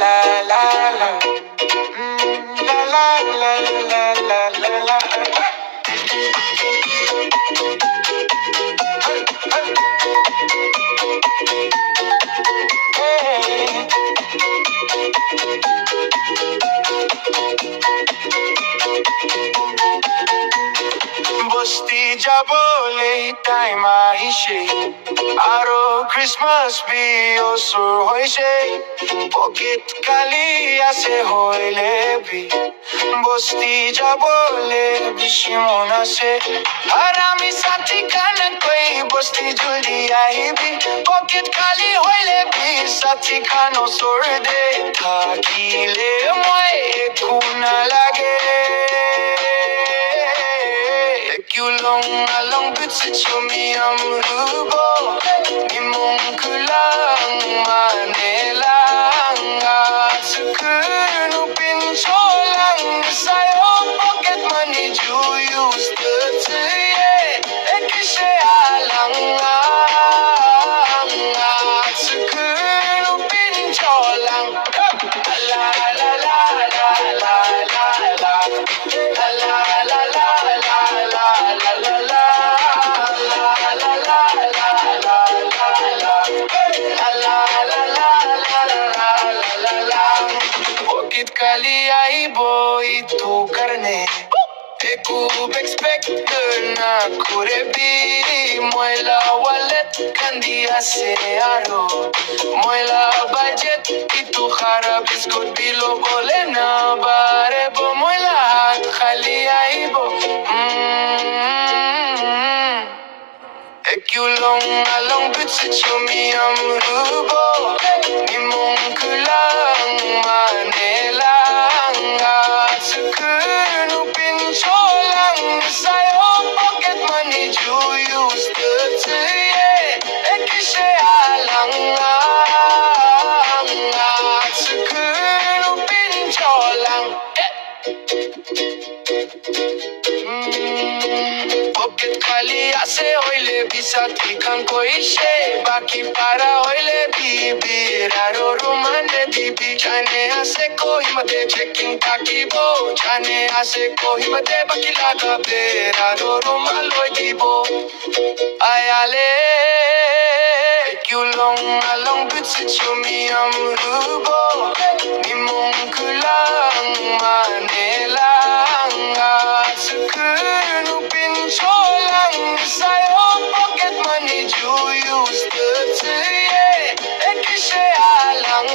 La la la. La la la la la la la. Hey. বস্তি যাবলে time আহিছে আৰু ক্ৰিছমাছ বিঅচুৰ হৈছে পকেট খালি আছে হইলে বি বস্তি যাবলে বেছি মন আছে আৰু আমি সাথী খানকৈ বস্তি জলদি আহিবি পকেট খালি হইলে বি সাথী খান ওচৰ দে থাকিলে মই একো নালাগে Kulong along bitsit sumiyam rubo Nimong kulang manelang At sukunu pincholang Sayo pocket money you use the tiye Ekishe alang At sukunu pincholang La la la la la la la La la la la Kali aibo itu karne Ekub expect na kurebi Moila wallet kandi ase aro Moila budget itu kharab iskut bilo bole na bare bo Moila hat khali aibo Ekulong along bitsit sumiyam rubo Nimong kulang manelang At sukunu pincholang Sayo pocket money you use the tiye Ekishe alang At sukunu pincholang Pocket khali ase hoile bisati kan koi she baki para hoile bibi raro rumande bibi jane ase koi mate checking takibo jane ase koi mate baki laga be raro rumal hoy dibo ayale kulong along bitsit sumiyam rubo nimong kulang manelang at sukunu pincholang sayo pocket money you use the tiye ekishe alang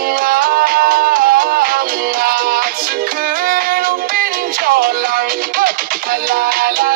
at sukunu pincholang la la